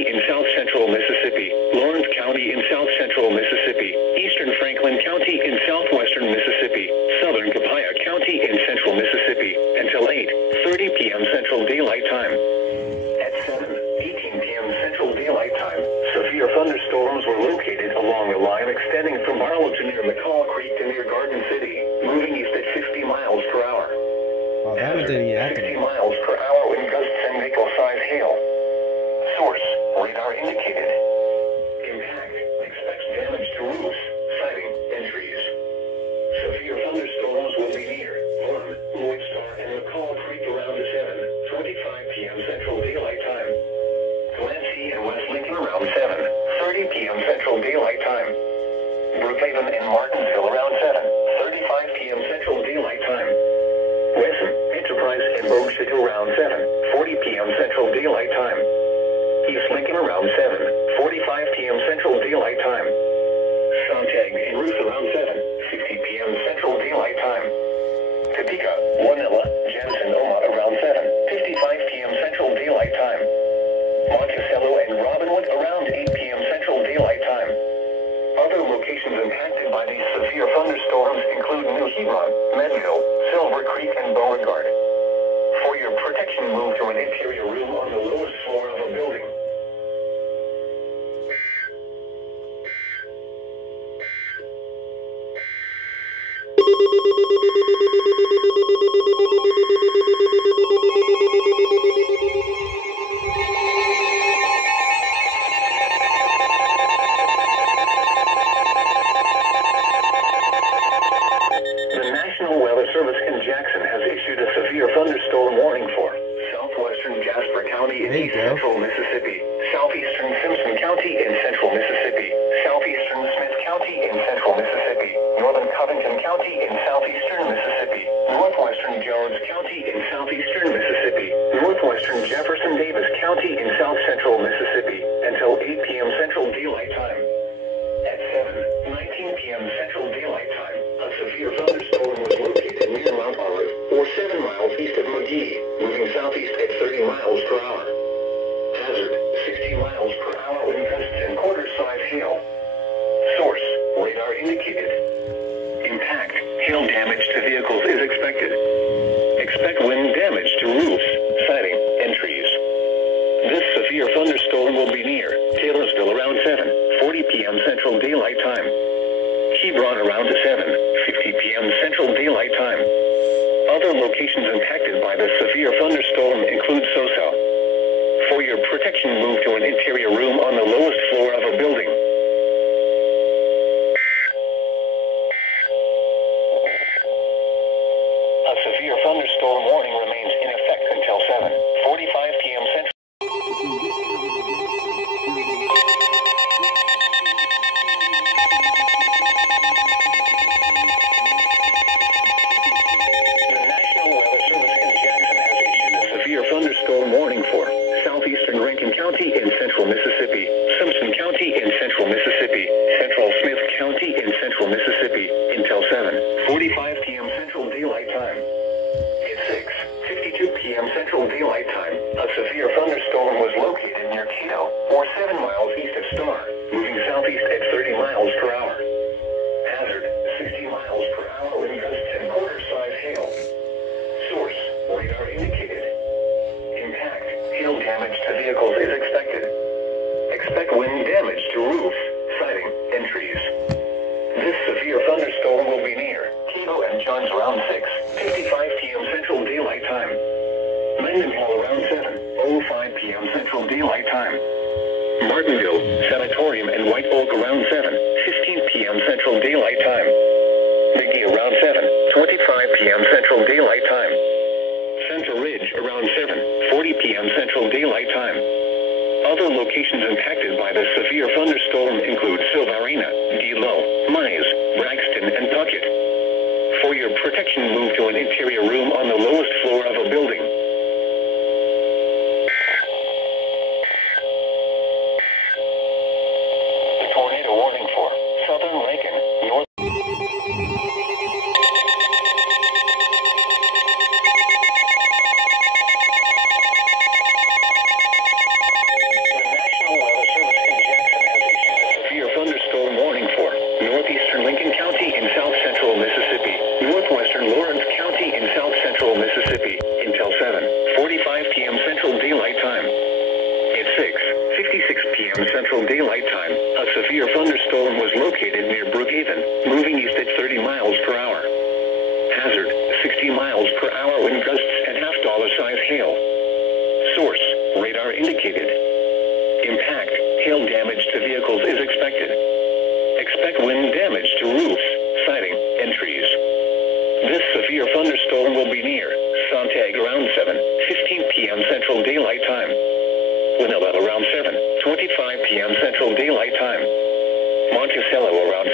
County in south central Mississippi, Lawrence County in south central Mississippi, eastern Franklin County in southwestern Mississippi, southern Copiah County in central Mississippi, until 8:30 p.m. Central Daylight Time. At 7:18 p.m. Central Daylight Time, severe thunderstorms were located along the line extending from Arlo to near McCall Creek to near Garden City, moving east at 60 miles per hour. Oh, that one didn't get 60 miles per hour wind gusts and nickel-sized hail. Source, radar indicated. Impact, expects damage to roofs, siding, and trees. Severe thunderstorms will be near 1 Lloyd Star and McCall Creek around 7:25 p.m. Central Daylight Time. Clancy and West Lincoln around 7:30 p.m. Central Daylight Time. Brookhaven and Martinsville around 7:35 p.m. Central Daylight Time. Wesson, Enterprise, and Bogue City around 7:40 p.m. Central Daylight Time. East Lincoln around 7:45 p.m. Central Daylight Time. Sontag and Ruth around 7:50 p.m. Central Daylight Time. Topeka, Wanilla, Jensen, Oma around 7:55 p.m. Central Daylight Time. Monticello and Robinwood around 8 p.m. Central Daylight Time. Other locations impacted by these severe thunderstorms include New Hebron, Medville, Silver Creek, and Beauregard. For your protection, move to an interior room on the lowest floor of a building. Thunderstorm warning for southwestern Jasper County in east central Mississippi, southeastern Simpson County in central Mississippi, southeastern Smith County in central Mississippi, northern Covington County in southeastern Mississippi, northwestern Jones County in southeastern Mississippi, northwestern Jefferson Davis County in south central Mississippi, until 8 p.m. Central Daylight Time. At 7:19 p.m. Central Daylight Time, a severe thunderstorm was located near Mount Olive, or 7 miles east of McGee, moving southeast at 30 miles per hour. Hazard, 60 miles per hour wind gusts and quarter-size hail. Source, radar indicated. Impact, hail damage to vehicles is expected. Expect wind damage to roofs, siding, and trees. This severe thunderstorm will be near Taylorsville around 7:40 p.m. Central Daylight Time. Hebron around 7:50 p.m. Central Daylight Time. Other locations impacted by the severe thunderstorm include Soso. For your protection, move to an interior room on the lowest floor of a building. A severe thunderstorm warning remains in effect until 7:45 p.m. Central. Thunderstorm warning for southeastern Rankin County in central Mississippi, Simpson County in central Mississippi, central Smith County in central Mississippi, until 7:45 p.m. Central Daylight Time. At 6:52 p.m. Central Daylight Time, a severe thunderstorm was located near Cato, or 7 miles east of Star, moving southeast at 30 miles per hour. Hazard, 60 miles per hour wind gusts and quarter-size hail. Source, radar indicated. Impact, hail damage to vehicles is expected. Expect wind damage to roofs, siding, and trees. This severe thunderstorm will be near Cato and Johns around 6:55 p.m. Central Daylight Time. Mendenhall around 7:05 p.m. Central Daylight Time. Martinville, Sanatorium, and White Oak around 7:15 p.m. Central Daylight Time. McGee around 7:25 p.m. Central Daylight Time. Center Ridge around 7:40 p.m. Central Daylight Time. Other locations impacted by the severe thunderstorm include Silvarena, Delo, Mize, Braxton, and Puckett. For your protection, move to an interior room on the lowest floor of a building. The tornado warning for southern Rankin, north. The National p.m. Central Daylight Time, a severe thunderstorm was located near Brookhaven, moving east at 30 miles per hour. Hazard, 60 miles per hour wind gusts and half-dollar-size hail. Source, radar indicated. Impact, hail damage to vehicles is expected. Expect wind damage to roofs, siding, and trees. This severe thunderstorm will be near Sontag around 7:15 p.m. Central Daylight Time. Winilla around 7:25 p.m. Central Daylight Time. Monticello around